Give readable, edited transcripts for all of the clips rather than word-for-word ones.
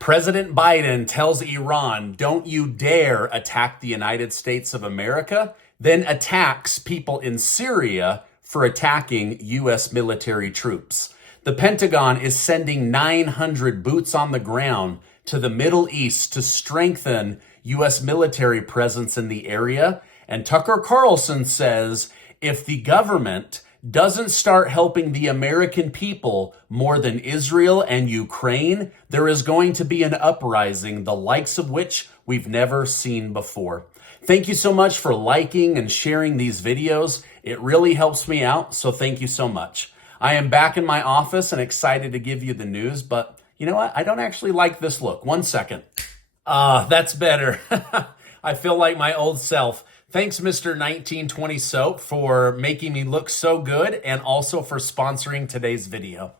President Biden tells Iran, don't you dare attack the United States of America, then attacks people in Syria for attacking U.S. military troops. The Pentagon is sending 900 boots on the ground to the Middle East to strengthen U.S. military presence in the area. And Tucker Carlson says if the government doesn't start helping the American people more than Israel and Ukraine, there is going to be an uprising, the likes of which we've never seen before. Thank you so much for liking and sharing these videos. It really helps me out, so thank you so much. I am back in my office and excited to give you the news, but you know what? I don't actually like this look. 1 second. That's better. I feel like my old self. Thanks, Mr. 1920 Soap, for making me look so good and also for sponsoring today's video.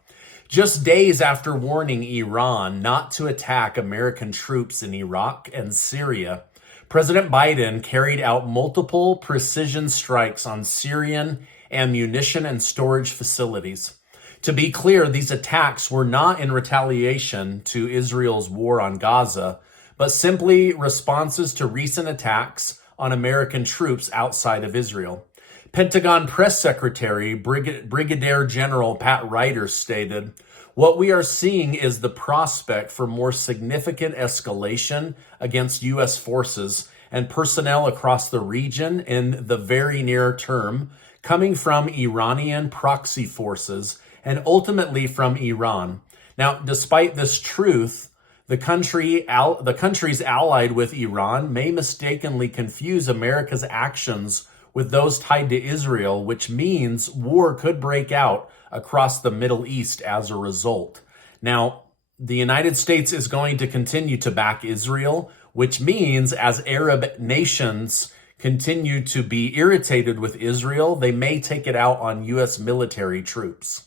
Just days after warning Iran not to attack American troops in Iraq and Syria, President Biden carried out multiple precision strikes on Syrian ammunition and storage facilities. To be clear, these attacks were not in retaliation to Israel's war on Gaza, but simply responses to recent attacks on American troops outside of Israel. Pentagon Press Secretary Brigadier General Pat Ryder stated, "What we are seeing is the prospect for more significant escalation against U.S. forces and personnel across the region in the very near term, coming from Iranian proxy forces and ultimately from Iran." Now, despite this truth, the countries allied with Iran may mistakenly confuse America's actions with those tied to Israel, which means war could break out across the Middle East as a result. Now, the United States is going to continue to back Israel, which means as Arab nations continue to be irritated with Israel, they may take it out on U.S. military troops.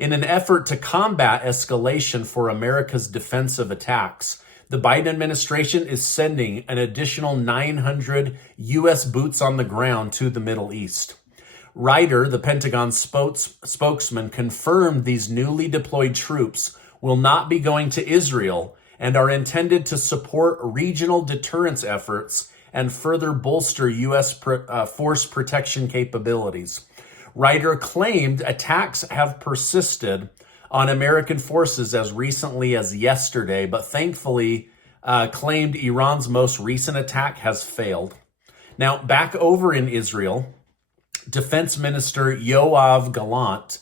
In an effort to combat escalation for America's defensive attacks, the Biden administration is sending an additional 900 U.S. boots on the ground to the Middle East. Ryder, the Pentagon spokesman, confirmed these newly deployed troops will not be going to Israel and are intended to support regional deterrence efforts and further bolster U.S. force protection capabilities. Ryder claimed attacks have persisted on American forces as recently as yesterday, but thankfully claimed Iran's most recent attack has failed. Now, back over in Israel, Defense Minister Yoav Gallant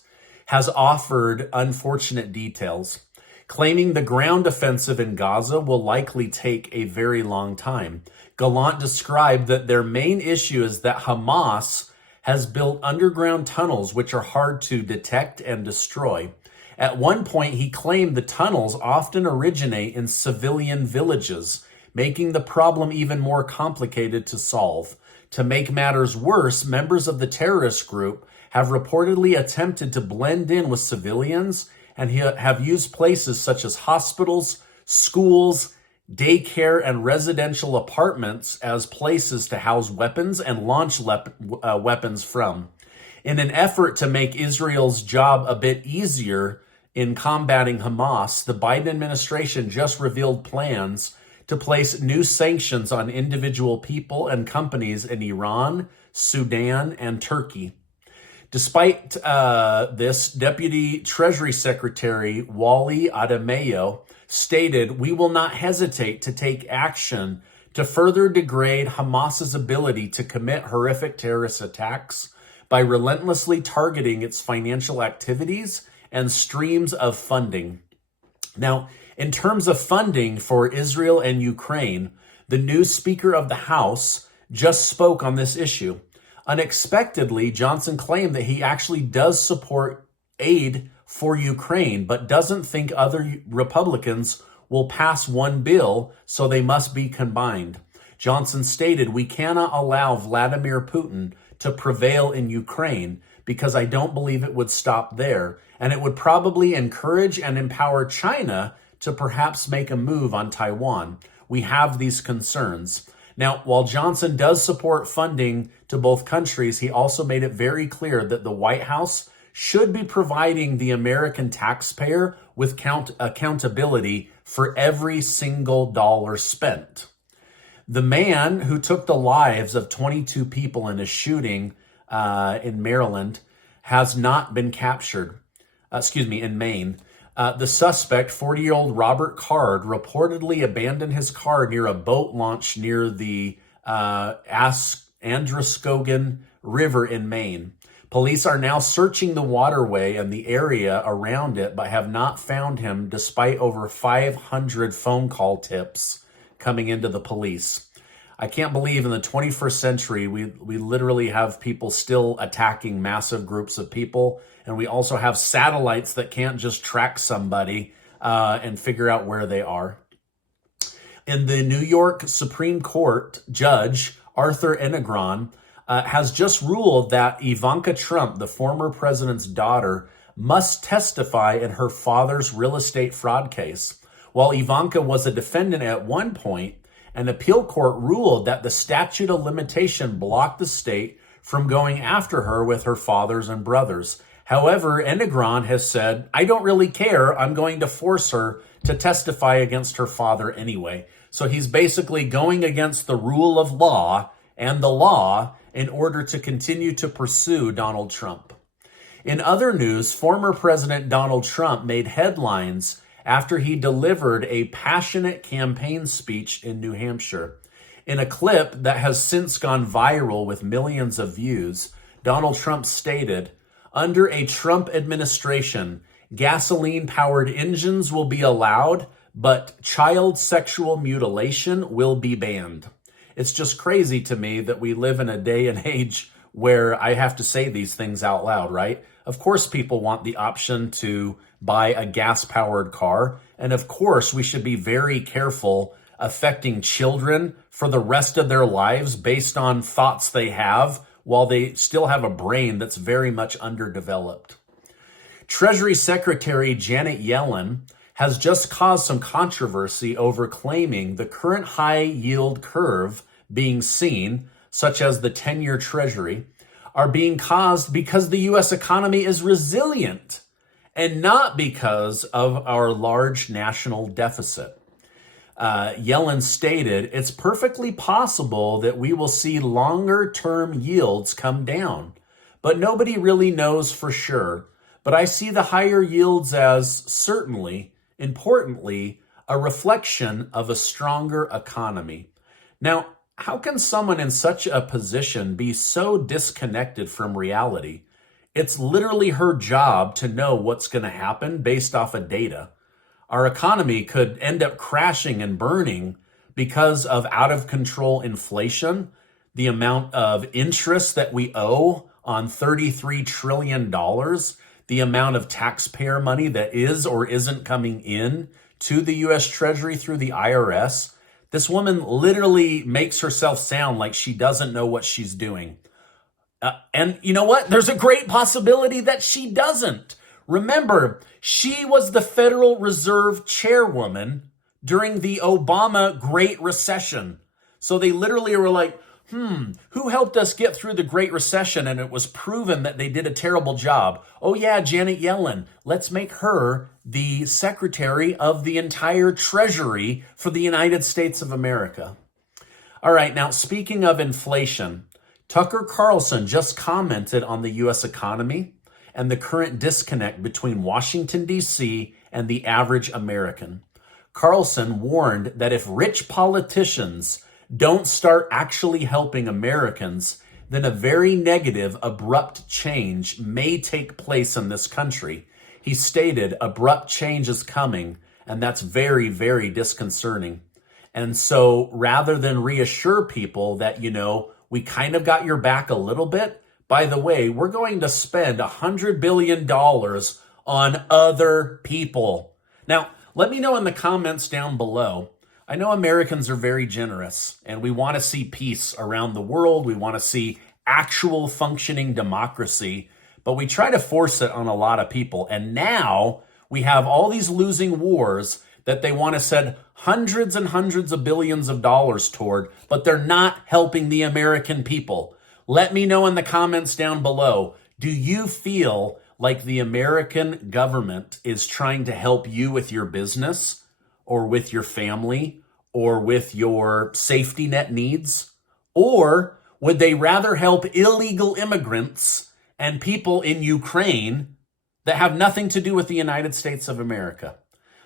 has offered unfortunate details, claiming the ground offensive in Gaza will likely take a very long time. Gallant described that their main issue is that Hamas has built underground tunnels which are hard to detect and destroy. At one point, he claimed the tunnels often originate in civilian villages, making the problem even more complicated to solve. To make matters worse, members of the terrorist group have reportedly attempted to blend in with civilians and have used places such as hospitals, schools, daycare, and residential apartments as places to house weapons and launch weapons from. In an effort to make Israel's job a bit easier in combating Hamas, the Biden administration just revealed plans to place new sanctions on individual people and companies in Iran, Sudan, and Turkey. Despite this, Deputy Treasury Secretary Wally Ademayo stated, "We will not hesitate to take action to further degrade Hamas's ability to commit horrific terrorist attacks by relentlessly targeting its financial activities and streams of funding." Now, in terms of funding for Israel and Ukraine, the new Speaker of the House just spoke on this issue. Unexpectedly, Johnson claimed that he actually does support aid for Ukraine, but doesn't think other Republicans will pass one bill, so they must be combined. Johnson stated, "We cannot allow Vladimir Putin to prevail in Ukraine because I don't believe it would stop there, and it would probably encourage and empower China to perhaps make a move on Taiwan. We have these concerns." Now, while Johnson does support funding to both countries, he also made it very clear that the White House should be providing the American taxpayer with accountability for every single dollar spent. The man who took the lives of 22 people in a shooting in Maryland has not been captured. In Maine. The suspect, 40-year-old Robert Card, reportedly abandoned his car near a boat launch near the Androscoggin River in Maine. Police are now searching the waterway and the area around it, but have not found him despite over 500 phone call tips coming into the police. I can't believe in the 21st century, we literally have people still attacking massive groups of people. And we also have satellites that can't just track somebody and figure out where they are. In the New York Supreme Court, Judge Arthur Enegron has just ruled that Ivanka Trump, the former president's daughter, must testify in her father's real estate fraud case. While Ivanka was a defendant at one point, an appeal court ruled that the statute of limitation blocked the state from going after her with her fathers and brothers. However, Enegron has said, I don't really care. I'm going to force her to testify against her father anyway. So he's basically going against the rule of law and the law in order to continue to pursue Donald Trump. In other news, former President Donald Trump made headlines after he delivered a passionate campaign speech in New Hampshire. In a clip that has since gone viral with millions of views, Donald Trump stated, under a Trump administration, gasoline-powered engines will be allowed, but child sexual mutilation will be banned. It's just crazy to me that we live in a day and age where I have to say these things out loud, right? Of course, people want the option to buy a gas-powered car. And of course, we should be very careful affecting children for the rest of their lives based on thoughts they have while they still have a brain that's very much underdeveloped. Treasury Secretary Janet Yellen has just caused some controversy over claiming the current high yield curve being seen, such as the 10-year Treasury, are being caused because the U.S. economy is resilient and not because of our large national deficit. Yellen stated, it's perfectly possible that we will see longer-term yields come down, but nobody really knows for sure. But I see the higher yields as certainly, importantly, a reflection of a stronger economy. Now, how can someone in such a position be so disconnected from reality? It's literally her job to know what's going to happen based off of data. Our economy could end up crashing and burning because of out of control inflation, the amount of interest that we owe on $33 trillion, the amount of taxpayer money that is or isn't coming in to the U.S. Treasury through the IRS. This woman literally makes herself sound like she doesn't know what she's doing. And you know what? There's a great possibility that she doesn't. Remember, she was the Federal Reserve chairwoman during the Obama Great Recession. So they literally were like, who helped us get through the Great Recession? And it was proven that they did a terrible job. Oh yeah, Janet Yellen. Let's make her the secretary of the entire Treasury for the United States of America. All right, now speaking of inflation, Tucker Carlson just commented on the U.S. economy and the current disconnect between Washington, D.C. and the average American. Carlson warned that if rich politicians don't start actually helping Americans, then a very negative, abrupt change may take place in this country. He stated, abrupt change is coming, and that's very, very disconcerting. And so rather than reassure people that, we kind of got your back a little bit, by the way, we're going to spend $100 billion on other people. Now, let me know in the comments down below. I know Americans are very generous, and we want to see peace around the world. We want to see actual functioning democracy, but we try to force it on a lot of people. And now we have all these losing wars that they want to send hundreds and hundreds of billions of dollars toward, but they're not helping the American people. Let me know in the comments down below. Do you feel like the American government is trying to help you with your business? or with your family or with your safety net needs? Or would they rather help illegal immigrants and people in Ukraine that have nothing to do with the United States of America?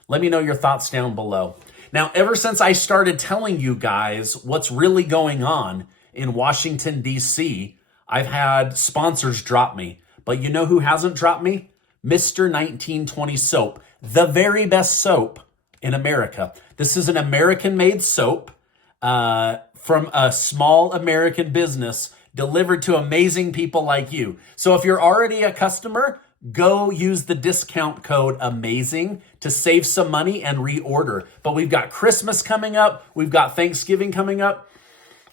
Let me know your thoughts down below. Now, ever since I started telling you guys what's really going on in Washington, D.C., I've had sponsors drop me. But you know who hasn't dropped me? Mr. 1920 Soap, the very best soap in America. This is an American-made soap from a small American business delivered to amazing people like you. So if you're already a customer, go use the discount code AMAZING to save some money and reorder. But we've got Christmas coming up. We've got Thanksgiving coming up.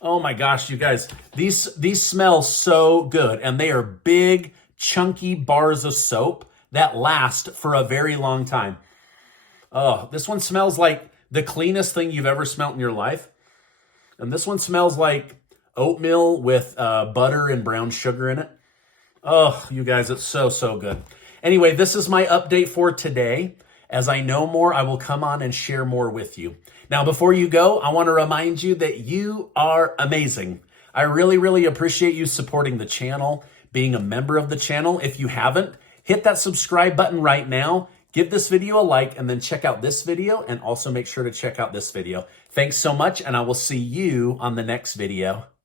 Oh my gosh, you guys, these smell so good. And they are big, chunky bars of soap that last for a very long time. Oh, this one smells like the cleanest thing you've ever smelled in your life. And this one smells like oatmeal with butter and brown sugar in it. Oh, you guys, it's so, so good. Anyway, this is my update for today. As I know more, I will come on and share more with you. Now, before you go, I want to remind you that you are amazing. I really, really appreciate you supporting the channel, being a member of the channel. If you haven't, hit that subscribe button right now. Give this video a like, and then check out this video, and also make sure to check out this video. Thanks so much, and I will see you on the next video.